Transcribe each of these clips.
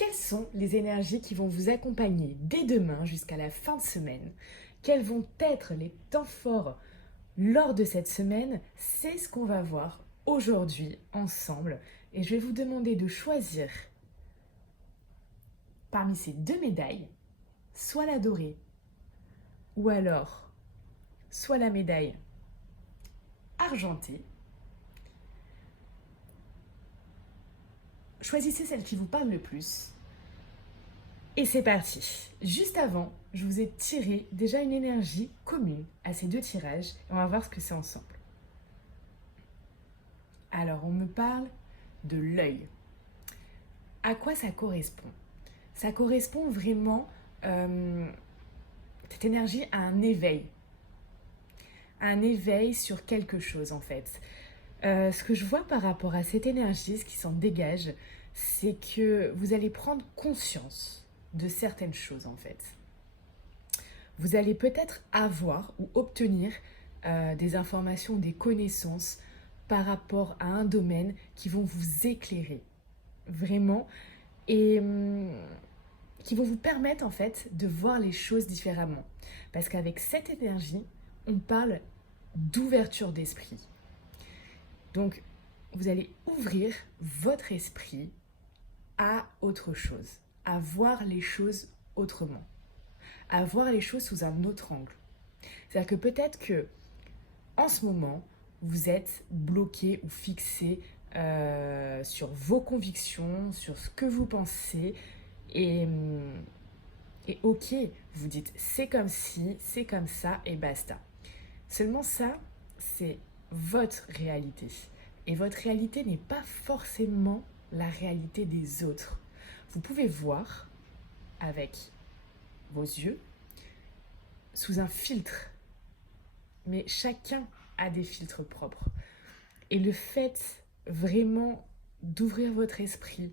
quelles sont les énergies qui vont vous accompagner dès demain jusqu'à la fin de semaine? Quels vont être les temps forts lors de cette semaine? C'est ce qu'on va voir aujourd'hui ensemble. Et je vais vous demander de choisir parmi ces deux médailles, soit la dorée, ou alors soit la médaille argentée. Choisissez celle qui vous parle le plus. Et c'est parti. Juste avant, je vous ai tiré déjà une énergie commune à ces deux tirages et on va voir ce que c'est ensemble. Alors, on me parle de l'œil. À quoi ça correspond? Ça correspond vraiment, cette énergie, à un éveil sur quelque chose en fait. Ce que je vois par rapport à cette énergie, ce qui s'en dégage, c'est que vous allez prendre conscience de certaines choses en fait. Vous allez peut-être avoir ou obtenir des informations, des connaissances par rapport à un domaine qui vont vous éclairer vraiment et qui vont vous permettre en fait de voir les choses différemment. Parce qu'avec cette énergie, on parle d'ouverture d'esprit. Donc, vous allez ouvrir votre esprit à autre chose, à voir les choses autrement, à voir les choses sous un autre angle. C'est-à-dire que peut-être que en ce moment, vous êtes bloqué ou fixé sur vos convictions, sur ce que vous pensez, et, et ok, vous dites c'est comme ci, c'est comme ça, et basta. Seulement ça, c'est votre réalité. Et votre réalité n'est pas forcément la réalité des autres. Vous pouvez voir avec vos yeux sous un filtre, mais chacun a des filtres propres. Et le fait vraiment d'ouvrir votre esprit,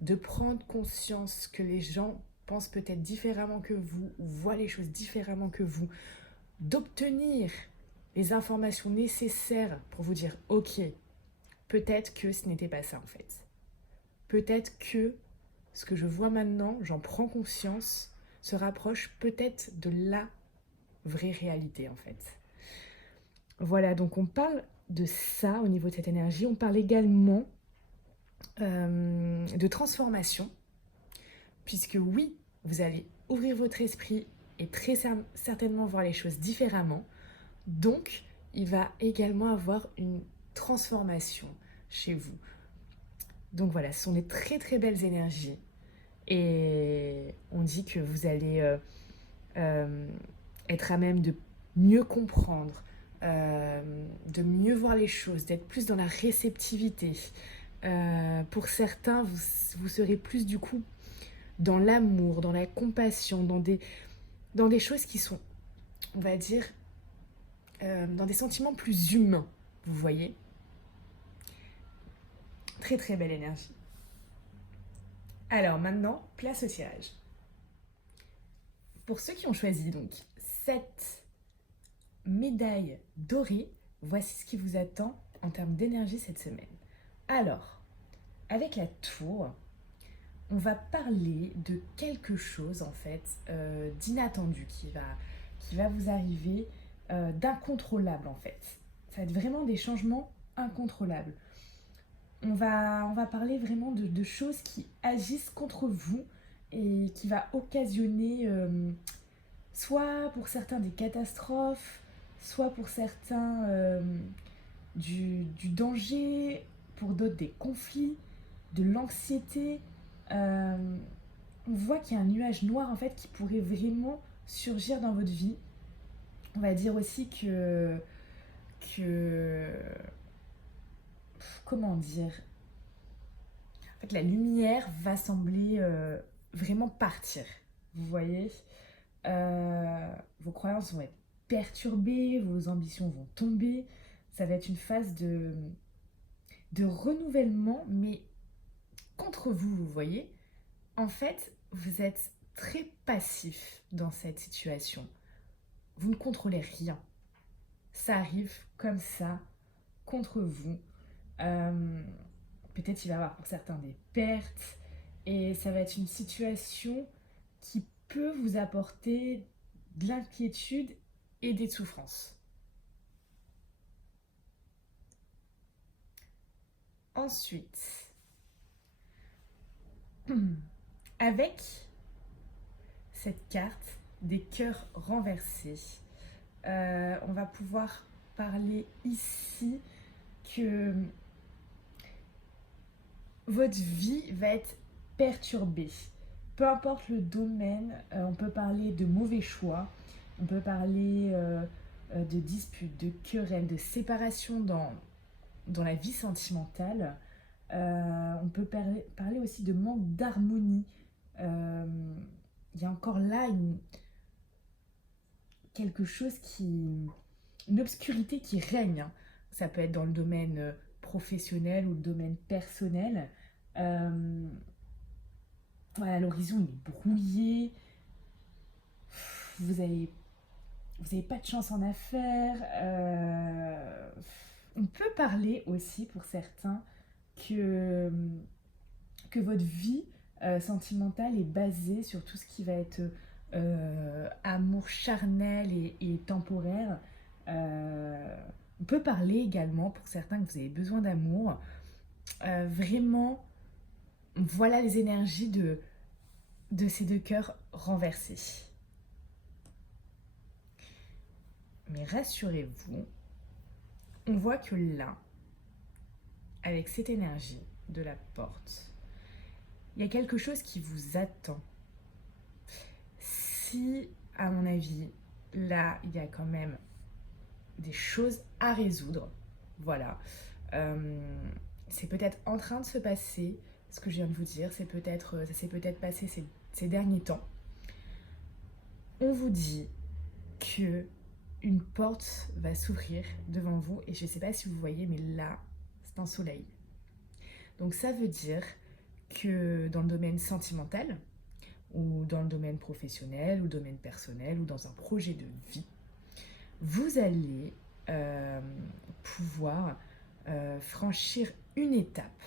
de prendre conscience que les gens pensent peut-être différemment que vous ou voient les choses différemment que vous, d'obtenir les informations nécessaires pour vous dire ok, peut-être que ce n'était pas ça en fait. Peut-être que ce que je vois maintenant, j'en prends conscience, se rapproche peut-être de la vraie réalité en fait. Voilà, donc on parle de ça au niveau de cette énergie. On parle également de transformation, puisque oui, vous allez ouvrir votre esprit et très certainement voir les choses différemment. Donc, il va également avoir une transformation chez vous. Donc voilà, ce sont des très très belles énergies. Et on dit que vous allez euh, être à même de mieux comprendre, de mieux voir les choses, d'être plus dans la réceptivité. Pour certains, vous serez plus du coup dans l'amour, dans la compassion, dans des choses qui sont, on va dire, dans des sentiments plus humains, vous voyez. Très très belle énergie. Alors maintenant, place au tirage. Pour ceux qui ont choisi donc cette médaille dorée, voici ce qui vous attend en termes d'énergie cette semaine. Alors, avec la tour, on va parler de quelque chose en fait d'inattendu qui va vous arriver, d'incontrôlable en fait. Ça va être vraiment des changements incontrôlables. On va parler vraiment de choses qui agissent contre vous et qui va occasionner soit pour certains des catastrophes, soit pour certains du danger, pour d'autres des conflits, de l'anxiété. Euh, on voit qu'il y a un nuage noir en fait qui pourrait vraiment surgir dans votre vie. On va dire aussi que comment dire, en fait la lumière va sembler vraiment partir. Vous voyez. Vos croyances vont être perturbées, vos ambitions vont tomber. Ça va être une phase de renouvellement, mais contre vous, vous voyez. En fait, vous êtes très passif dans cette situation. Vous ne contrôlez rien. Ça arrive comme ça, contre vous. Euh, Peut-être il va y avoir pour certains des pertes. Et ça va être une situation qui peut vous apporter de l'inquiétude et des souffrances. Ensuite, avec cette carte des cœurs renversés, on va pouvoir parler ici que votre vie va être perturbée. Peu importe le domaine, on peut parler de mauvais choix, on peut parler de disputes, de querelles, de séparation dans la vie sentimentale. On peut parler aussi de manque d'harmonie. Euh, Il y a encore là quelque chose une obscurité qui règne, hein. Ça peut être dans le domaine professionnel ou le domaine personnel. Euh, voilà, l'horizon est brouillé. Vous avez, vous avez pas de chance en affaires. On peut parler aussi pour certains que, que votre vie sentimentale est basée sur tout ce qui va être amour charnel et temporaire. Euh, on peut parler également pour certains que vous avez besoin d'amour. Vraiment, voilà les énergies de ces deux cœurs renversés. Mais rassurez-vous, on voit que là, avec cette énergie de la porte, il y a quelque chose qui vous attend. Si, à mon avis, là, il y a quand même des choses à résoudre, voilà. C'est peut-être en train de se passer, ce que je viens de vous dire, ça s'est peut-être passé ces derniers temps. On vous dit que une porte va s'ouvrir devant vous et je ne sais pas si vous voyez, mais là, c'est un soleil. Donc ça veut dire que dans le domaine sentimental, ou dans le domaine professionnel, ou domaine personnel, ou dans un projet de vie, vous allez pouvoir franchir une étape,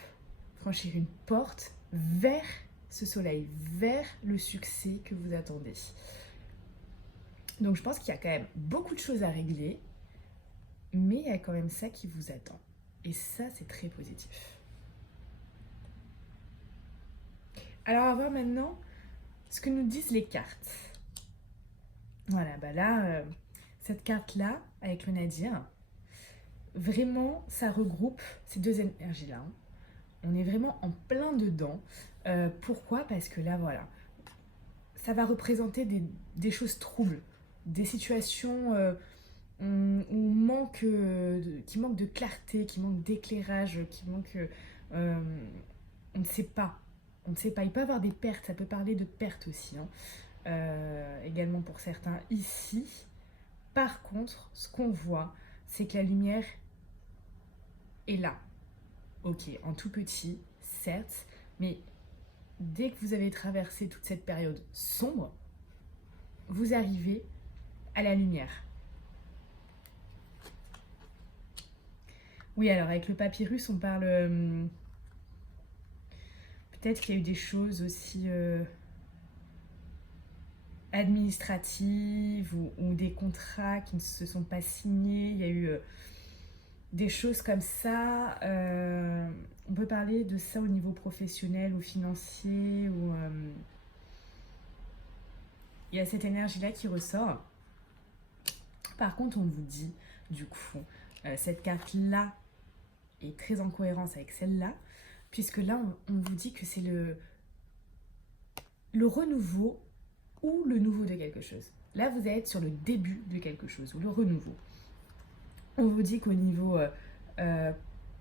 franchir une porte vers ce soleil, vers le succès que vous attendez. Donc je pense qu'il y a quand même beaucoup de choses à régler, mais il y a quand même ça qui vous attend. Et ça, c'est très positif. Alors, on va voir maintenant ce que nous disent les cartes. Voilà, bah là, cette carte-là, avec le Nadir, vraiment, ça regroupe ces deux énergies-là, hein. On est vraiment en plein dedans. Pourquoi? Parce que là, voilà, ça va représenter des choses troubles, des situations où qui manque de clarté, qui manque d'éclairage, qui manque... euh, on ne sait pas. On ne sait pas. Il peut y avoir des pertes, ça peut parler de pertes aussi, hein. Également pour certains ici. Par contre, ce qu'on voit, c'est que la lumière est là. Ok, en tout petit, certes, mais dès que vous avez traversé toute cette période sombre, vous arrivez à la lumière. Oui, alors avec le papyrus, on parle... peut-être qu'il y a eu des choses aussi administratives ou des contrats qui ne se sont pas signés. Il y a eu des choses comme ça. On peut parler de ça au niveau professionnel ou financier. Il y a cette énergie-là qui ressort. Par contre, on vous dit, du coup, cette carte-là est très en cohérence avec celle-là, puisque là, on vous dit que c'est le renouveau ou le nouveau de quelque chose. Là, vous allez être sur le début de quelque chose, ou le renouveau. On vous dit qu'au niveau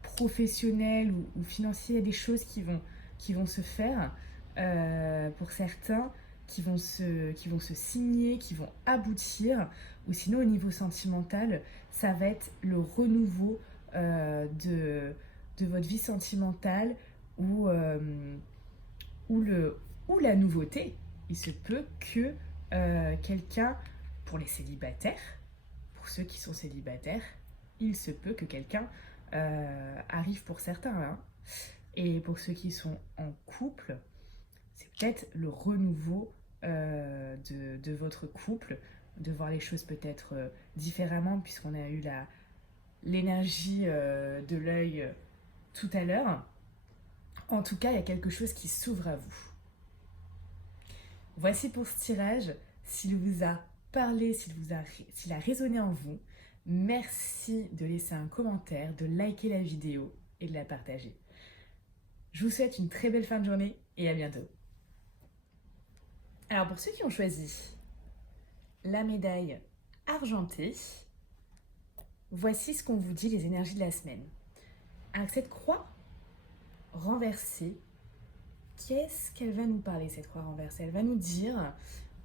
professionnel ou financier, il y a des choses qui vont se faire pour certains, qui vont se signer, qui vont aboutir, ou sinon au niveau sentimental, ça va être le renouveau de votre vie sentimentale ou, ou la nouveauté. Il se peut que quelqu'un, pour les célibataires, pour ceux qui sont célibataires, il se peut que quelqu'un arrive pour certains, hein. Et pour ceux qui sont en couple, peut-être le renouveau de votre couple, de voir les choses peut-être différemment, puisqu'on a eu l'énergie de l'œil tout à l'heure. En tout cas, il y a quelque chose qui s'ouvre à vous. Voici pour ce tirage. S'il vous a parlé, s'il a résonné en vous, merci de laisser un commentaire, de liker la vidéo et de la partager. Je vous souhaite une très belle fin de journée et à bientôt. Alors pour ceux qui ont choisi la médaille argentée, voici ce qu'on vous dit, les énergies de la semaine. Avec cette croix renversée, qu'est-ce qu'elle va nous parler, cette croix renversée? Elle va nous dire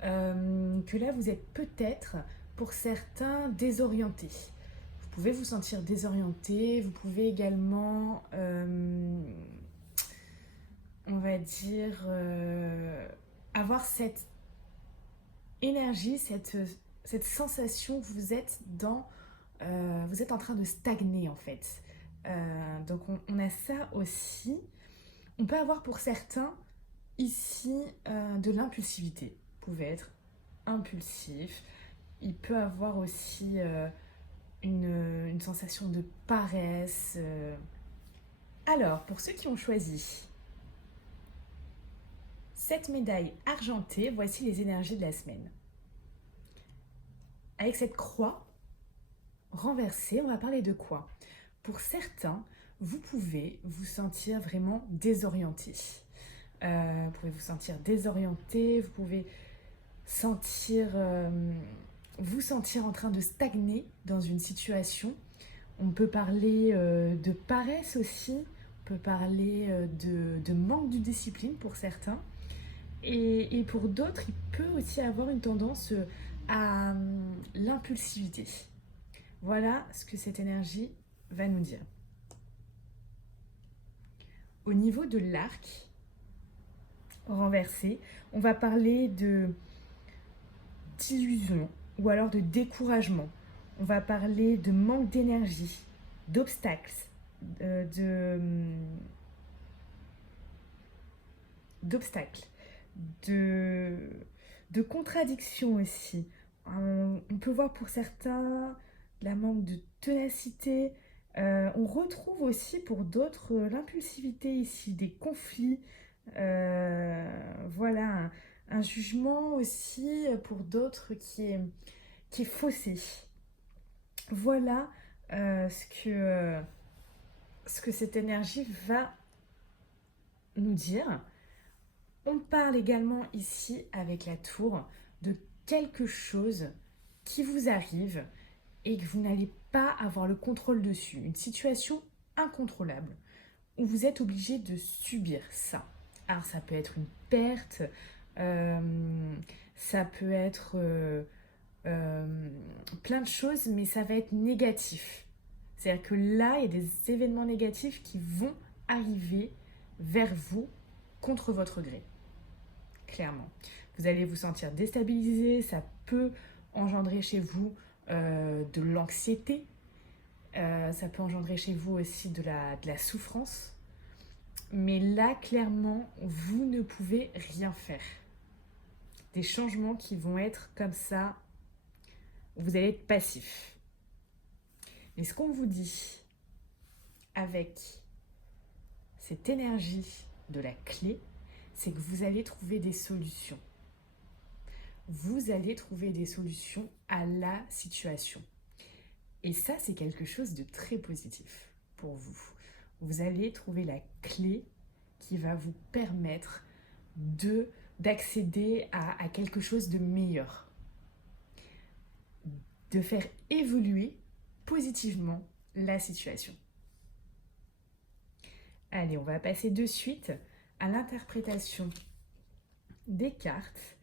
que là, vous êtes peut-être, pour certains, désorientés. Vous pouvez vous sentir désorienté, vous pouvez également, on va dire, avoir cette énergie, cette sensation que vous êtes vous êtes en train de stagner en fait. Donc on a ça aussi. On peut avoir pour certains ici de l'impulsivité. Vous pouvez être impulsif. Il peut avoir aussi une sensation de paresse. Alors, pour ceux qui ont choisi cette médaille argentée, voici les énergies de la semaine. Avec cette croix renversée, on va parler de quoi? Pour certains, vous pouvez vous sentir vraiment désorienté. Vous pouvez vous sentir désorienté, vous pouvez vous sentir en train de stagner dans une situation. On peut parler de paresse aussi, on peut parler de manque de discipline pour certains. Et pour d'autres, il peut aussi avoir une tendance à l'impulsivité. Voilà ce que cette énergie va nous dire. Au niveau de l'arc renversé, on va parler d'illusion ou alors de découragement. On va parler de manque d'énergie, d'obstacles, de contradictions aussi. On peut voir pour certains la manque de ténacité. On retrouve aussi pour d'autres l'impulsivité ici, des conflits. Voilà, un jugement aussi pour d'autres qui est faussé. Voilà ce que cette énergie va nous dire. On parle également ici avec la tour de quelque chose qui vous arrive et que vous n'allez pas avoir le contrôle dessus. Une situation incontrôlable où vous êtes obligé de subir ça. Alors ça peut être une perte, ça peut être plein de choses, mais ça va être négatif. C'est-à-dire que là, il y a des événements négatifs qui vont arriver vers vous contre votre gré. Clairement. Vous allez vous sentir déstabilisé, ça peut engendrer chez vous de l'anxiété, ça peut engendrer chez vous aussi de la souffrance. Mais là, clairement, vous ne pouvez rien faire. Des changements qui vont être comme ça, vous allez être passif. Mais ce qu'on vous dit avec cette énergie de la clé, c'est que vous allez trouver des solutions. Vous allez trouver des solutions à la situation. Et ça, c'est quelque chose de très positif pour vous. Vous allez trouver la clé qui va vous permettre d'accéder à quelque chose de meilleur. De faire évoluer positivement la situation. Allez, on va passer de suite à l'interprétation des cartes.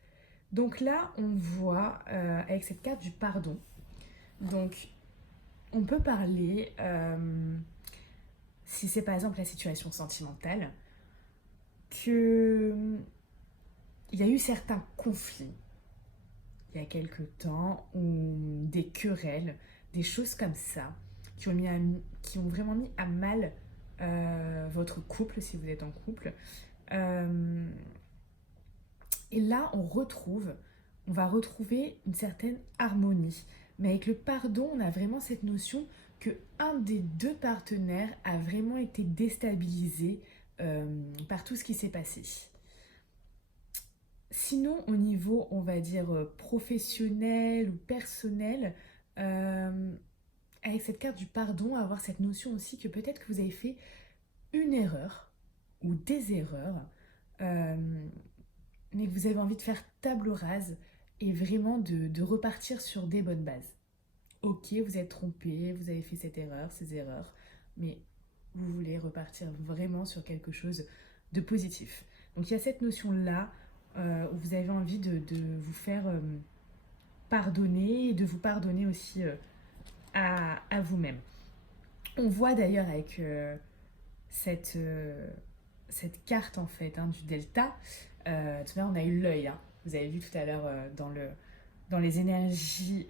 Donc là, on voit avec cette carte du pardon. Donc, on peut parler, si c'est par exemple la situation sentimentale, qu'il y a eu certains conflits il y a quelque temps, ou des querelles, des choses comme ça, qui ont vraiment mis à mal votre couple, si vous êtes en couple. Et là, on va retrouver une certaine harmonie. Mais avec le pardon, on a vraiment cette notion que un des deux partenaires a vraiment été déstabilisé par tout ce qui s'est passé. Sinon, au niveau, on va dire, professionnel ou personnel, euh, avec cette carte du pardon, avoir cette notion aussi que peut-être que vous avez fait une erreur ou des erreurs, euh, mais que vous avez envie de faire table rase et vraiment de repartir sur des bonnes bases. Ok, vous êtes trompé, vous avez fait cette erreur, ces erreurs, mais vous voulez repartir vraiment sur quelque chose de positif. Donc il y a cette notion-là où vous avez envie de vous faire pardonner et de vous pardonner aussi à vous-même. On voit d'ailleurs avec cette, euh, cette carte en fait du delta, tout à l'heure on a eu l'œil, hein. Vous avez vu tout à l'heure dans les énergies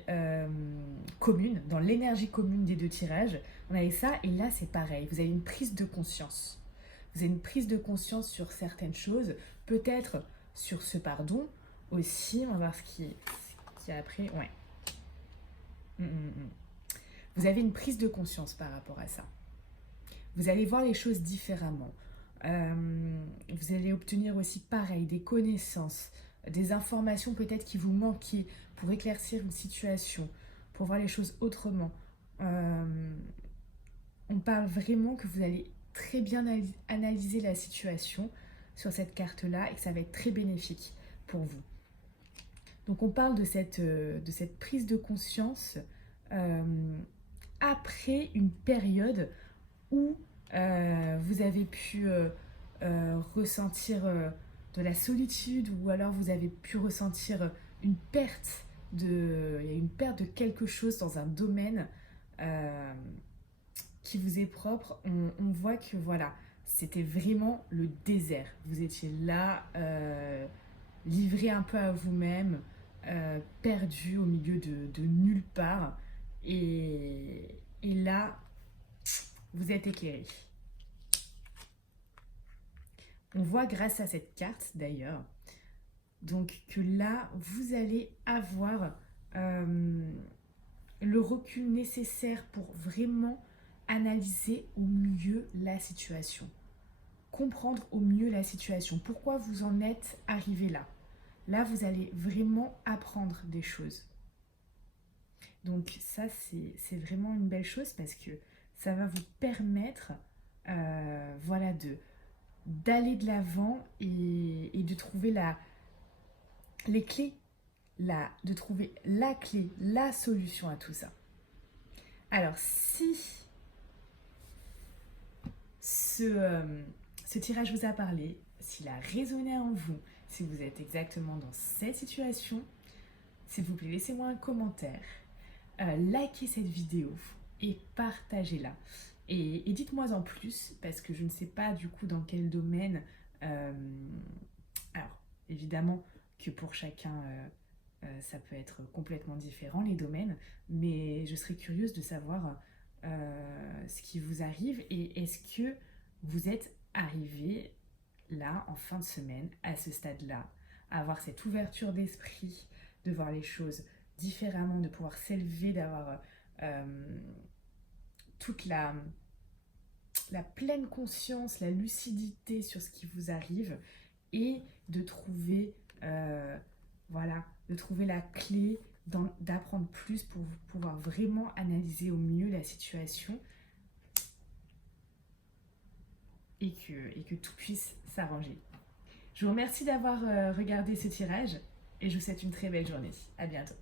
communes, dans l'énergie commune des deux tirages, on avait ça et là c'est pareil, vous avez une prise de conscience. Vous avez une prise de conscience sur certaines choses, peut-être sur ce pardon aussi, on va voir ce qui a après, ouais. Mm, mm, mm. Vous avez une prise de conscience par rapport à ça. Vous allez voir les choses différemment. Vous allez obtenir aussi pareil des connaissances, des informations peut-être qui vous manquaient pour éclaircir une situation, pour voir les choses autrement. Euh, on parle vraiment que vous allez très bien analyser la situation sur cette carte-là et que ça va être très bénéfique pour vous. Donc on parle de cette prise de conscience euh, après une période où vous avez pu ressentir de la solitude ou alors vous avez pu ressentir il y a une perte de quelque chose dans un domaine euh, qui vous est propre. On voit que voilà, c'était vraiment le désert. Vous étiez là, livré un peu à vous-même, perdu au milieu de nulle part. Et là, vous êtes éclairé. On voit grâce à cette carte d'ailleurs, donc que là, vous allez avoir euh, le recul nécessaire pour vraiment analyser au mieux la situation, comprendre au mieux la situation, pourquoi vous en êtes arrivé là. Là, vous allez vraiment apprendre des choses. Donc ça, c'est vraiment une belle chose parce que ça va vous permettre voilà, d'aller de l'avant et de trouver les clés, de trouver la clé, la solution à tout ça. Alors, si ce tirage vous a parlé, s'il a résonné en vous, si vous êtes exactement dans cette situation, s'il vous plaît, laissez-moi un commentaire, likez cette vidéo et partagez-la. Et dites-moi en plus, parce que je ne sais pas du coup dans quel domaine. euh, alors, évidemment que pour chacun, ça peut être complètement différent, les domaines, mais je serais curieuse de savoir ce qui vous arrive et est-ce que vous êtes arrivé là, en fin de semaine, à ce stade-là, à avoir cette ouverture d'esprit, de voir les choses différemment, de pouvoir s'élever, d'avoir toute la pleine conscience, la lucidité sur ce qui vous arrive et de trouver, voilà, de trouver la clé, d'apprendre plus pour pouvoir vraiment analyser au mieux la situation et que tout puisse s'arranger. Je vous remercie d'avoir regardé ce tirage et je vous souhaite une très belle journée. À bientôt.